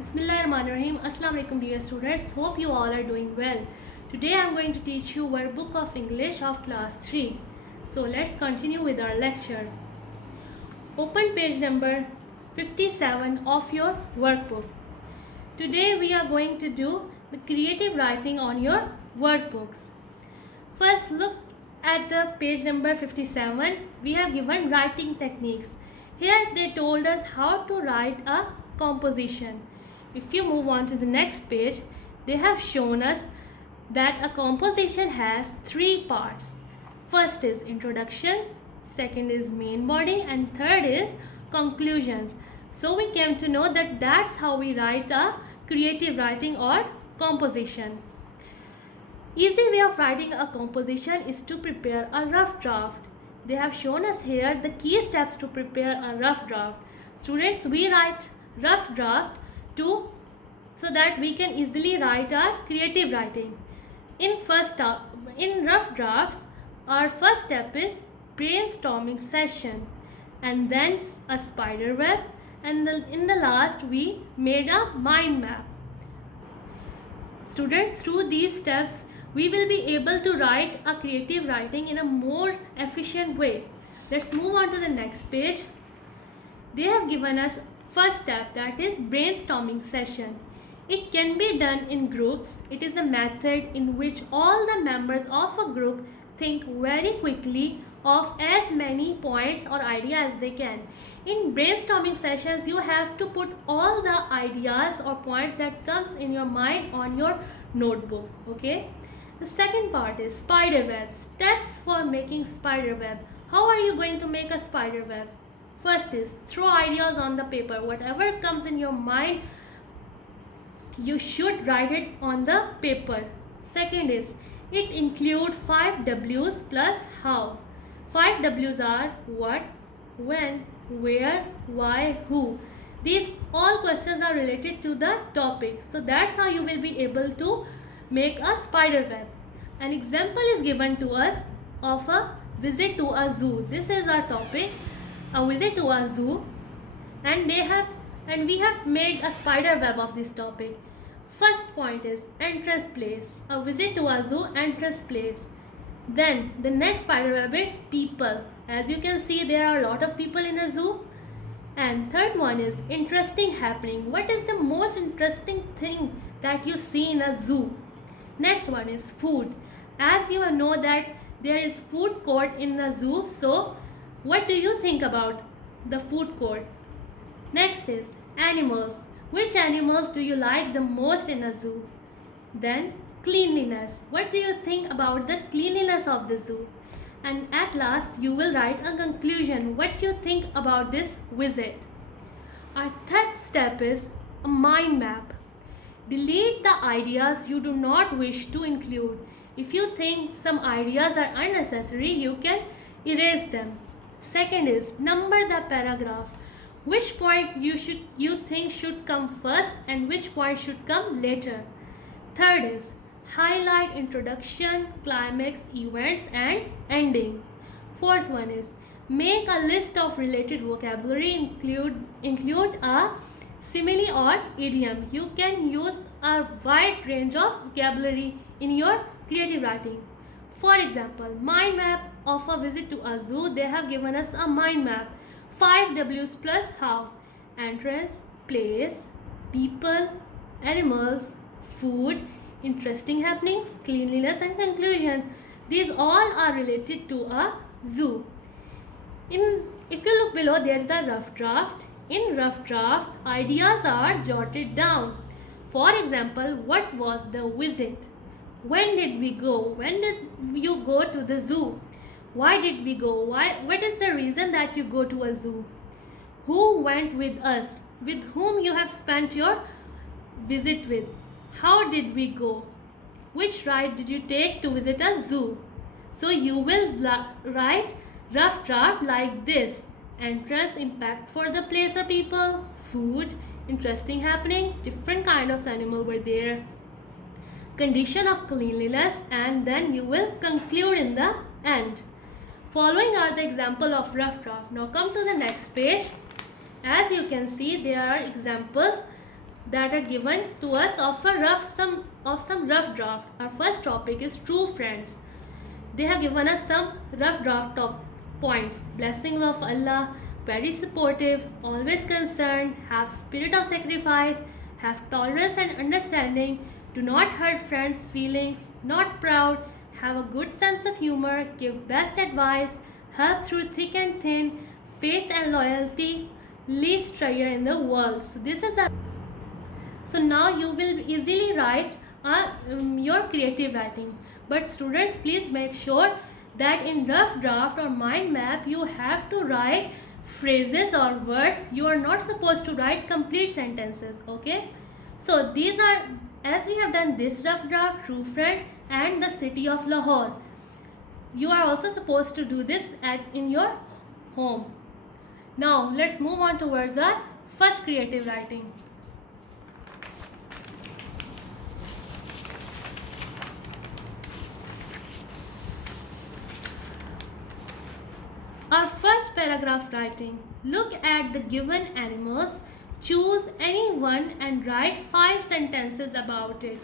Bismillahirrahmanirrahim. Assalamu alaikum dear students. Hope you all are doing well. Today I am going to teach you workbook of English of class 3. So let's continue with our lecture. Open page number 57 of your workbook. Today we are going to do the creative writing on your workbooks. First look at the page number 57. We have given writing techniques. Here they told us how to write a composition. If you move on to the next page, they have shown us that a composition has three parts. First is introduction, second is main body, and third is conclusions. So we came to know that that's how we write a creative writing or composition. Easy way of writing a composition is to prepare a rough draft. They have shown us here the key steps to prepare a rough draft. Students, we write rough draft so that we can easily write our creative writing. In rough drafts, our first step is brainstorming session, and then a spider web, and in the last we made a mind map. Students, through these steps we will be able to write a creative writing in a more efficient way. Let's move on to the next page. They have given us first step, that is brainstorming session. It can be done in groups. It is a method in which all the members of a group think very quickly of as many points or ideas as they can. In brainstorming sessions, you have to put all the ideas or points that comes in your mind on your notebook. Okay. The second part is spider web. Steps for making spider web. How are you going to make a spider web? First is throw ideas on the paper. Whatever comes in your mind, you should write it on the paper. Second is it include 5 W's plus how. 5 W's are what, when, where, why, who. These all questions are related to the topic. So that's how you will be able to make a spider web. An example is given to us of a visit to a zoo. This is our topic, a visit to a zoo, and we have made a spider web of this topic. First point is entrance place, a visit to a zoo entrance place. Then the next spider web is people. As you can see, there are a lot of people in a zoo. And third one is interesting happening. What is the most interesting thing that you see in a zoo? Next one is food. As you know that there is food court in a zoo, so what do you think about the food court? Next is animals. Which animals do you like the most in a zoo? Then cleanliness. What do you think about the cleanliness of the zoo? And at last you will write a conclusion. What you think about this visit? Our third step is a mind map. Delete the ideas you do not wish to include. If you think some ideas are unnecessary, you can erase them. Second is number the paragraph. Which point you think should come first and which point should come later. Third is highlight introduction, climax, events and ending. Fourth one is make a list of related vocabulary, include a simile or idiom. You can use a wide range of vocabulary in your creative writing. For example, mind map of a visit to a zoo. They have given us a mind map. 5 W's plus how. Entrance, place, people, animals, food, interesting happenings, cleanliness and conclusion. These all are related to a zoo. If you look below, there is a rough draft. In rough draft, ideas are jotted down. For example, what was the visit? When did we go? When did you go to the zoo? Why did we go? What is the reason that you go to a zoo? Who went with us? With whom you have spent your visit with? How did we go? Which ride did you take to visit a zoo? So you will write rough draft like this. Entrance, impact for the place or people, food, interesting happening, different kind of animal were there, condition of cleanliness, and then you will conclude in the end. Following are the example of rough draft. Now come to the next page. As you can see, there are examples that are given to us of some rough draft. Our first topic is true friends. They have given us some rough draft top points. Blessings of Allah, very supportive, always concerned, have spirit of sacrifice, have tolerance and understanding, do not hurt friends' feelings, not proud, have a good sense of humor, give best advice, help through thick and thin, faith and loyalty, least tyer in the world. So now you will easily write your creative writing. But students, please make sure that in rough draft or mind map you have to write phrases or words. You are not supposed to write complete sentences. Okay, so these are, as we have done this rough draft, true friend and the city of Lahore. You are also supposed to do this in your home. Now let's move on towards our first creative writing. Our first paragraph writing. Look at the given animals, choose any one and write 5 sentences about it.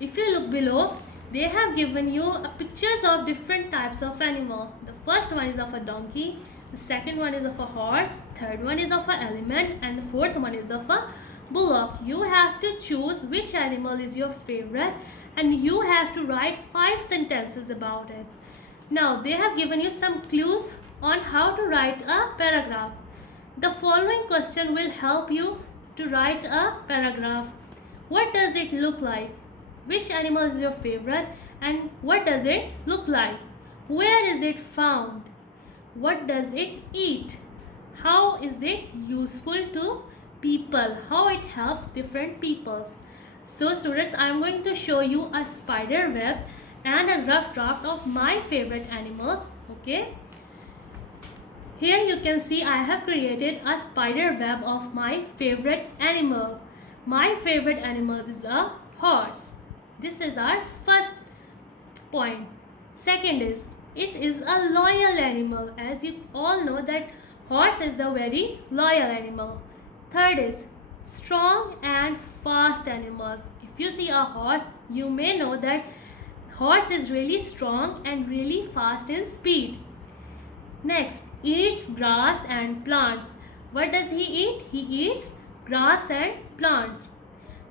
If you look below, they have given you pictures of different types of animal. The first one is of a donkey, the second one is of a horse, third one is of an elephant, and the fourth one is of a bullock. You have to choose which animal is your favorite and you have to write 5 sentences about it. Now they have given you some clues on how to write a paragraph. The following question will help you to write a paragraph. What does it look like? Which animal is your favorite and what does it look like? Where is it found? What does it eat? How is it useful to people? How it helps different peoples? So students, I am going to show you a spider web and a rough draft of my favorite animals. Okay. Here you can see I have created a spider web of my favorite animal. My favorite animal is a horse. This is our first point. Second is, it is a loyal animal. As you all know that horse is a very loyal animal. Third is, strong and fast animals. If you see a horse, you may know that horse is really strong and really fast in speed. Next, eats grass and plants. What does he eat? He eats grass and plants.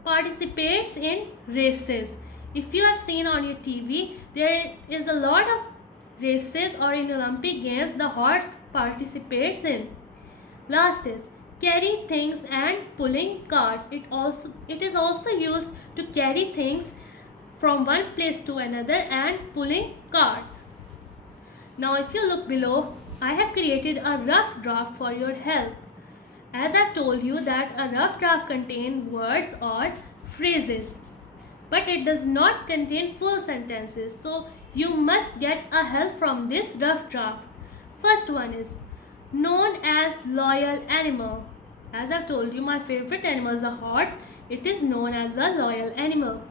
Participates in races. If you have seen on your TV, there is a lot of races or in Olympic games the horse participates in. Last is carry things and pulling carts. It is also used to carry things from one place to another and pulling carts. Now if you look below, I have created a rough draft for your help. As I have told you that a rough draft contains words or phrases, but it does not contain full sentences. So you must get a help from this rough draft. First one is known as loyal animal. As I have told you, my favorite animal is a horse. It is known as a loyal animal.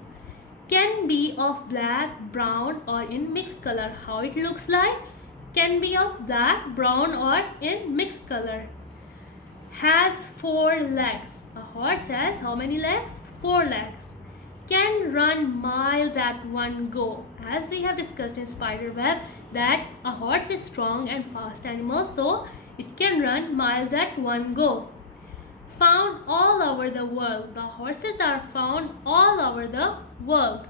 Can be of black, brown or in mixed color. How it looks like? Can be of black, brown or in mixed color. Has 4 legs. A horse has how many legs? 4 legs. Can run miles at one go. As we have discussed in spiderweb that a horse is strong and fast animal, so it can run miles at one go. Found all over the world. The horses are found all over the world.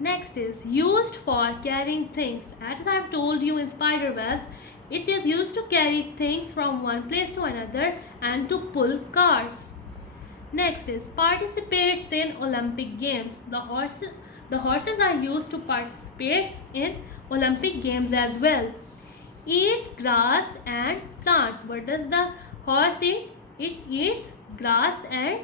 Next is used for carrying things. As I have told you in spiderwebs, it is used to carry things from one place to another and to pull carts. Next is participates in Olympic Games. The horses are used to participate in Olympic Games as well. Eats grass and plants. What does the horse eat? It eats grass and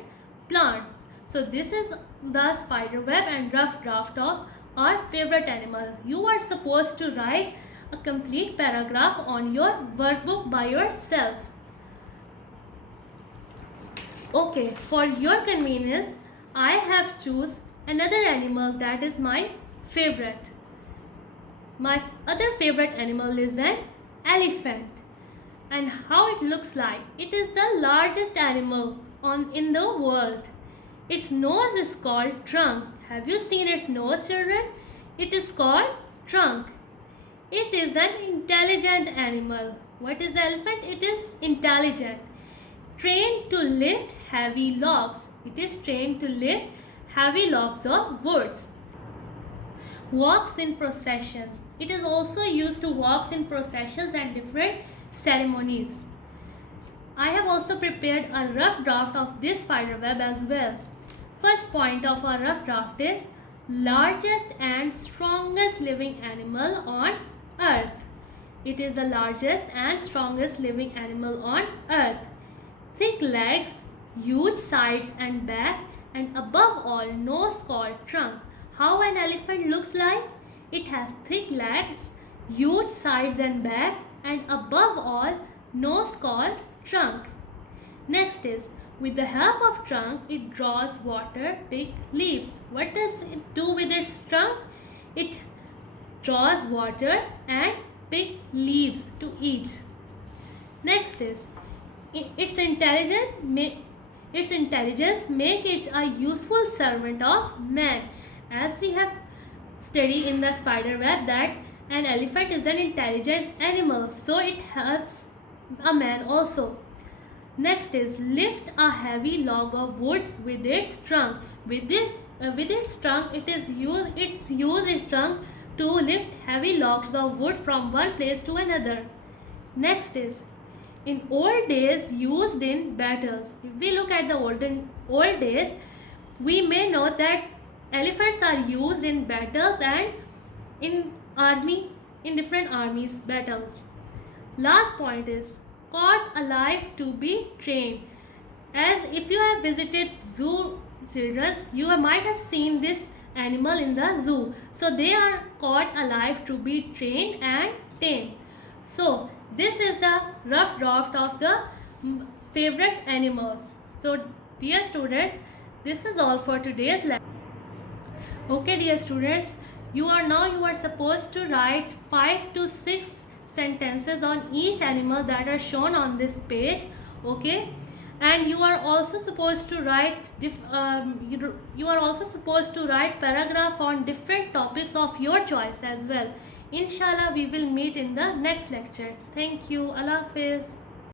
plants. So this is the spiderweb and rough draft of our favorite animal. You are supposed to write a complete paragraph on your workbook by yourself. Okay, for your convenience, I have choose another animal that is my favorite. My other favorite animal is an elephant. And how it looks like? It is the largest animal in the world. Its nose is called trunk. Have you seen its nose, children? It is called trunk. It is an intelligent animal. What is the elephant? It is intelligent. Trained to lift heavy logs. It is trained to lift heavy logs of woods. Walks in processions. It is also used to walk in processions and different ceremonies. I have also prepared a rough draft of this spider web as well. First point of our rough draft is largest and strongest living animal on earth. It is the largest and strongest living animal on earth. Thick legs, huge sides and back, and above all nose called trunk. How an elephant looks like? It has thick legs, huge sides and back, and above all nose called trunk. Next is, with the help of trunk, it draws water, pick leaves. What does it do with its trunk? It draws water and pick leaves to eat. Next is, its intelligence make it a useful servant of man. As we have studied in the spider web that an elephant is an intelligent animal, so it helps a man also. Next is lift a heavy log of woods with its trunk. With its trunk, its trunk to lift heavy logs of wood from one place to another. Next is in old days used in battles. If we look at the old days, we may know that elephants are used in battles and in different armies battles. Last point is caught alive to be trained. As if you have visited zoo, children, you might have seen this animal in the zoo. So they are caught alive to be trained and tamed. So this is the rough draft of the favorite animals. So dear students, this is all for today's lesson. Okay dear students, you are supposed to write 5 to 6 sentences on each animal that are shown on this page. Okay, and you are also supposed to write paragraph on different topics of your choice as well. Inshallah, we will meet in the next lecture. Thank you. Allah Hafiz.